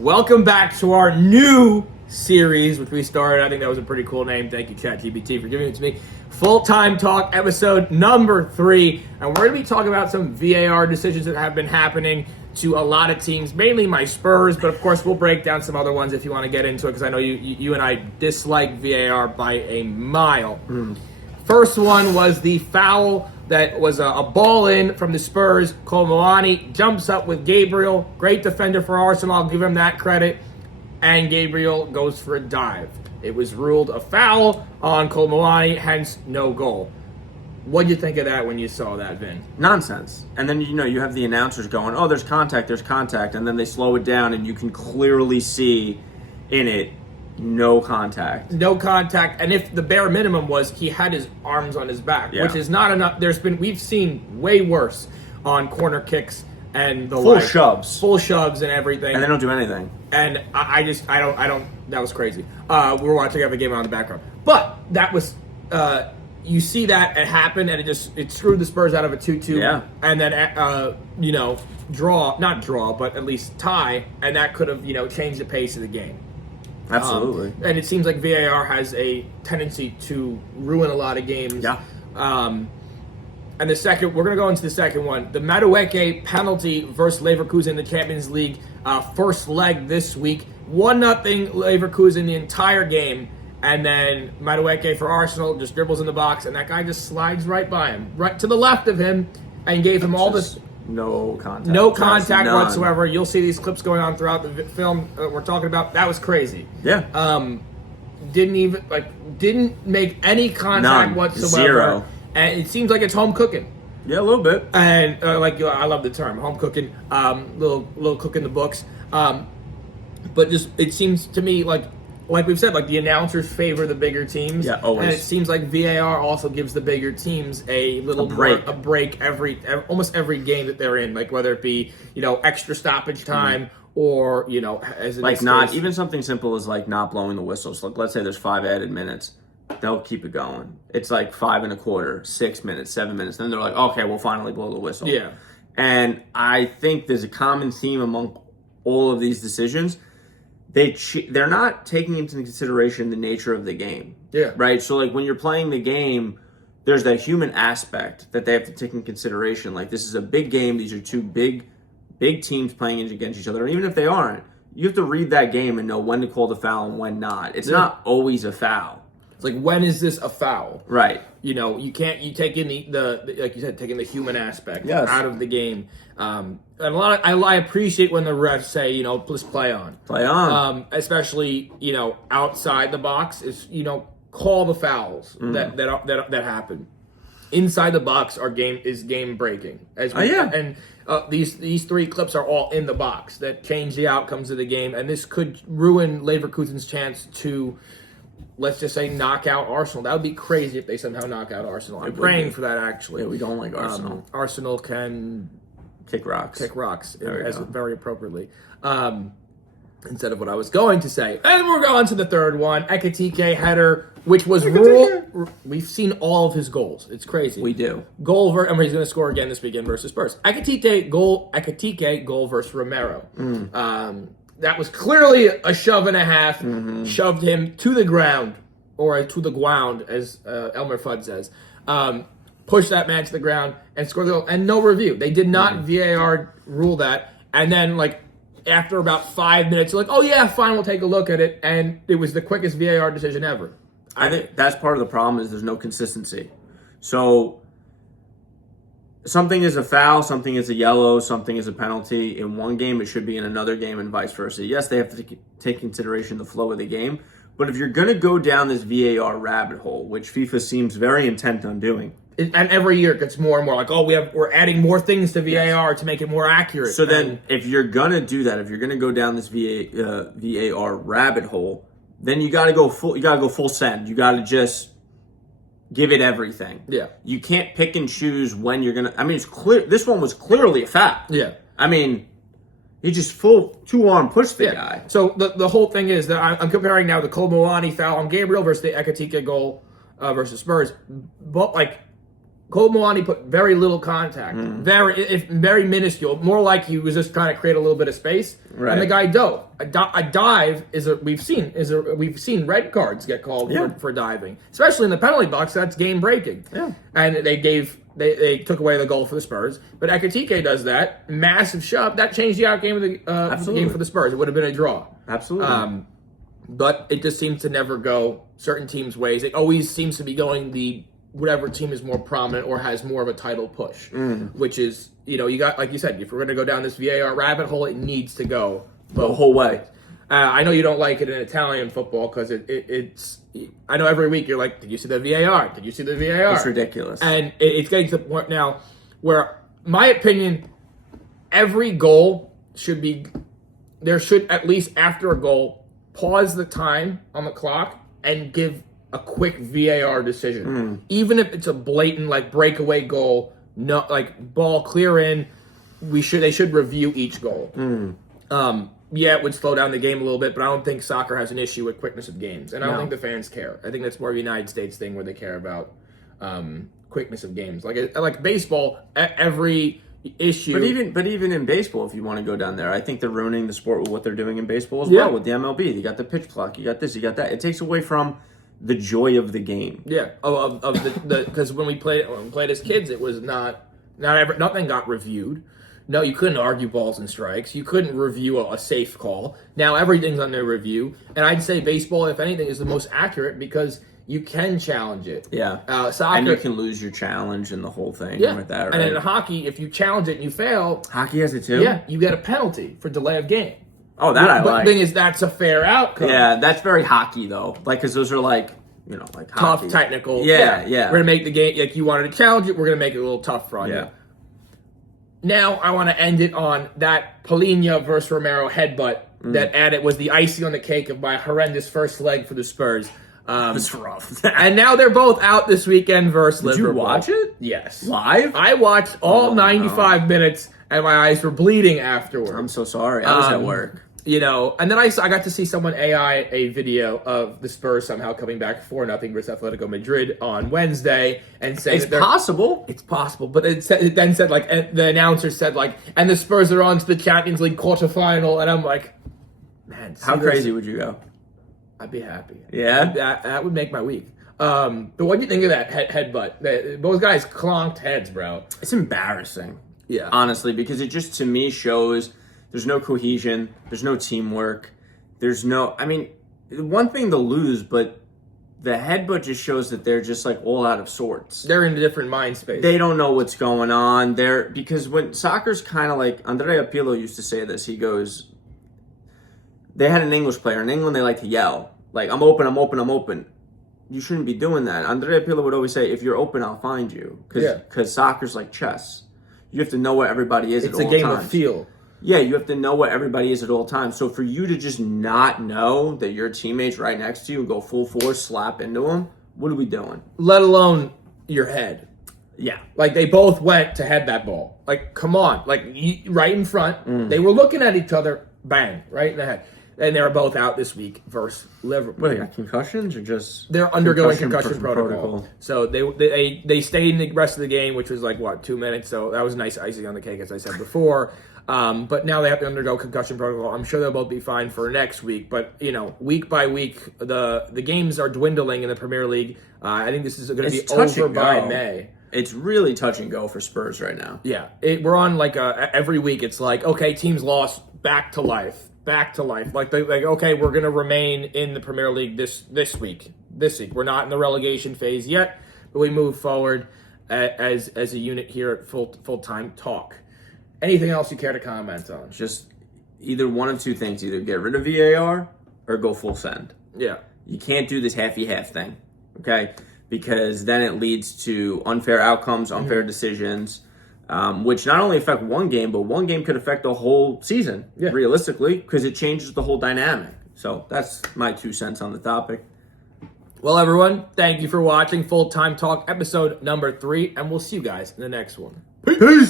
Welcome back to our new series, which we started. I think that was a pretty cool name. Thank you, ChatGPT, for giving it to me. Full-Time Talk, episode number 3. And we're going to be talking about some VAR decisions that have been happening to a lot of teams, mainly my Spurs, but of course we'll break down some other ones if you want to get into it, because I know you and I dislike VAR by a mile. First one was the foul that was a ball in from the Spurs. Kolo Muani jumps up with Gabriel. Great defender for Arsenal. I'll give him that credit. And Gabriel goes for a dive. It was ruled a foul on Kolo Muani, hence no goal. What did you think of that when you saw that, Vin? Nonsense. And then, you have the announcers going, oh, there's contact. And then they slow it down, and you can clearly see in it, no contact. No contact. And if the bare minimum was he had his arms on his back, which is not enough. We've seen way worse on corner kicks and the full shoves and everything. And they don't do anything. And I don't, that was crazy. We were watching every game on the background. But that was, you see that it happened, and it screwed the Spurs out of a 2-2. Yeah. And then, not draw, but at least tie, and that could have, changed the pace of the game. Absolutely. And it seems like VAR has a tendency to ruin a lot of games. Yeah. And we're going to go into the second one. The Madueke penalty versus Leverkusen in the Champions League first leg this week. 1-0 Leverkusen the entire game. And then Madueke for Arsenal just dribbles in the box, and that guy just slides right by him, right to the left of him, and gave him all this. No contact. No contact whatsoever. You'll see these clips going on throughout the film we're talking about. That was crazy. Yeah. Didn't make any contact whatsoever. Zero. And it seems like it's home cooking. Yeah, a little bit. And I love the term home cooking. Little cook in the books. But just it seems to me like we've said, the announcers favor the bigger teams. Yeah, always. And it seems like VAR also gives the bigger teams a break almost every game that they're in, whether it be extra stoppage time or as in this case, even something simple as not blowing the whistle. So let's say there's 5 added minutes, they'll keep it going. It's 5 1/4, 6 minutes, 7 minutes. Then they're like, okay, we'll finally blow the whistle. Yeah, and I think there's a common theme among all of these decisions. They're not taking into consideration the nature of the game. Yeah. Right? So, when you're playing the game, there's that human aspect that they have to take in consideration. This is a big game. These are two big teams playing against each other. And even if they aren't, you have to read that game and know when to call the foul and when not. It's not always a foul. It's when is this a foul? Right. You take in the like you said, taking the human aspect out of the game. And I appreciate when the refs say, just play on. Play on. Especially, outside the box is, call the fouls that happen. Inside the box is game breaking. And these 3 clips are all in the box that change the outcomes of the game, and this could ruin Leverkusen's chance to, let's just say, knock out Arsenal. That would be crazy if they somehow knock out Arsenal. I'm praying for that, actually. Yeah, we don't like Arsenal. Arsenal can kick rocks. Very appropriately. Instead of what I was going to say. And we're going to the third one. Ekitike header, which was ruled. We've seen all of his goals. It's crazy. We do. Goal he's going to score again this weekend versus Spurs. Ekitike goal versus Romero. That was clearly a shove and a half. Shoved him to the ground, or to the ground, as Elmer Fudd says. Pushed that man to the ground and scored the goal. And no review. They did not VAR rule that. And then, after about 5 minutes, you're oh yeah, fine, we'll take a look at it. And it was the quickest VAR decision ever. I think that's part of the problem is there's no consistency. So something is a foul, something is a yellow, something is a penalty. In one game, it should be in another game, and vice versa. Yes, they have to take consideration the flow of the game. But if you're going to go down this VAR rabbit hole, which FIFA seems very intent on doing, and every year it gets more and more we're adding more things to VAR to make it more accurate. So then, if you're gonna do that, if you're gonna go down this VAR rabbit hole, then you gotta go full. You gotta go full send. You gotta just give it everything. Yeah. You can't pick and choose when you're gonna. It's clear. This one was clearly a foul. Yeah. He just full 2-arm pushed the guy. So the whole thing is that I'm comparing now the Kolo Muani foul on Gabriel versus the Ekitike goal versus Spurs. But Cole Maloney put very little contact, very minuscule, more like he was just trying to create a little bit of space. Right. And the guy dove. A dive we've seen red cards get called for diving, especially in the penalty box. That's game breaking. Yeah. And they took away the goal for the Spurs, but Ekitike does that massive shove that changed the outcome of the game for the Spurs. It would have been a draw. Absolutely. But it just seems to never go certain teams' ways. It always seems to be going whatever team is more prominent or has more of a title push, which is, you got, like you said, if we're going to go down this VAR rabbit hole, it needs to go the whole way. I know you don't like it in Italian football because it's, I know every week you're like, did you see the VAR? Did you see the VAR? It's ridiculous. And it's getting to the point now where, my opinion, every goal there should, at least after a goal, pause the time on the clock and give a quick VAR decision. Even if it's a blatant breakaway goal, no, ball clear in, they should review each goal. Yeah, it would slow down the game a little bit, but I don't think soccer has an issue with quickness of games, and I don't think the fans care. I think that's more of a United States thing where they care about quickness of games. Like baseball, every issue. But even in baseball, if you want to go down there, I think they're ruining the sport with what they're doing in baseball as well. With the MLB, you got the pitch clock, you got this, you got that. It takes away from the joy of the game. Yeah, because when we played as kids, it was nothing got reviewed. No, you couldn't argue balls and strikes. You couldn't review a safe call. Now everything's under review, and I'd say baseball, if anything, is the most accurate because you can challenge it. Yeah, soccer, and you can lose your challenge and the whole thing with that. Right? And in hockey, if you challenge it and you fail, hockey has it too. Yeah, you get a penalty for delay of game. Oh, that I like. But the thing is, that's a fair outcome. Yeah, that's very hockey though. Because those are like tough, hockey. technical. Yeah. We're gonna make the game you wanted to challenge it. We're gonna make it a little tough on you. Now I want to end it on that Polina versus Romero headbutt that was the icing on the cake of my horrendous first leg for the Spurs. It's rough. And now they're both out this weekend versus Liverpool. Did you watch it? Yes. Live? I watched all 95 minutes, and my eyes were bleeding afterwards. I'm so sorry. I was at work. And then I got to see someone AI a video of the Spurs somehow coming back 4-0 versus Atletico Madrid on Wednesday and saying it's possible. It's possible, but it then said the announcer said and the Spurs are on to the Champions League quarterfinal, and I'm like, man, how crazy would you go? I'd be happy. Yeah, that would make my week. But what do you think of that headbutt? Those guys clonked heads, bro. It's embarrassing. Yeah, honestly, because it just to me shows. There's no cohesion. There's no teamwork. There's no... I mean, one thing to lose, but the headbutt just shows that they're just all out of sorts. They're in a different mind space. They don't know what's going on. Because when soccer's kind of Andrea Pirlo used to say this. He goes... They had an English player. In England, they like to yell. I'm open, I'm open, I'm open. You shouldn't be doing that. Andrea Pirlo would always say, if you're open, I'll find you. Because soccer's like chess. You have to know where everybody is at all times. It's a game of feel. Yeah, you have to know what everybody is at all times. So for you to just not know that your teammate's right next to you and go full force, slap into them, what are we doing? Let alone your head. Yeah. They both went to head that ball. Come on. Right in front. They were looking at each other. Bang. Right in the head. And they were both out this week versus Liverpool. What, they got concussions or just... They're undergoing concussion protocol. So they stayed in the rest of the game, which was 2 minutes. So that was a nice icing on the cake, as I said before. But now they have to undergo concussion protocol. I'm sure they'll both be fine for next week. But, week by week, the games are dwindling in the Premier League. I think this is going to be over by May. It's really touch and go for Spurs right now. Yeah. We're on every week. It's okay, teams lost, back to life. Back to life. Okay, we're going to remain in the Premier League this week. We're not in the relegation phase yet, but we move forward as a unit here at Full-Time Talk. Anything else you care to comment on? Just either one of two things. Either get rid of VAR or go full send. Yeah. You can't do this half thing, okay? Because then it leads to unfair outcomes, unfair decisions, which not only affect one game, but one game could affect the whole season, realistically, because it changes the whole dynamic. So that's my 2 cents on the topic. Well, everyone, thank you for watching Full-Time Talk episode number 3, and we'll see you guys in the next one. Peace!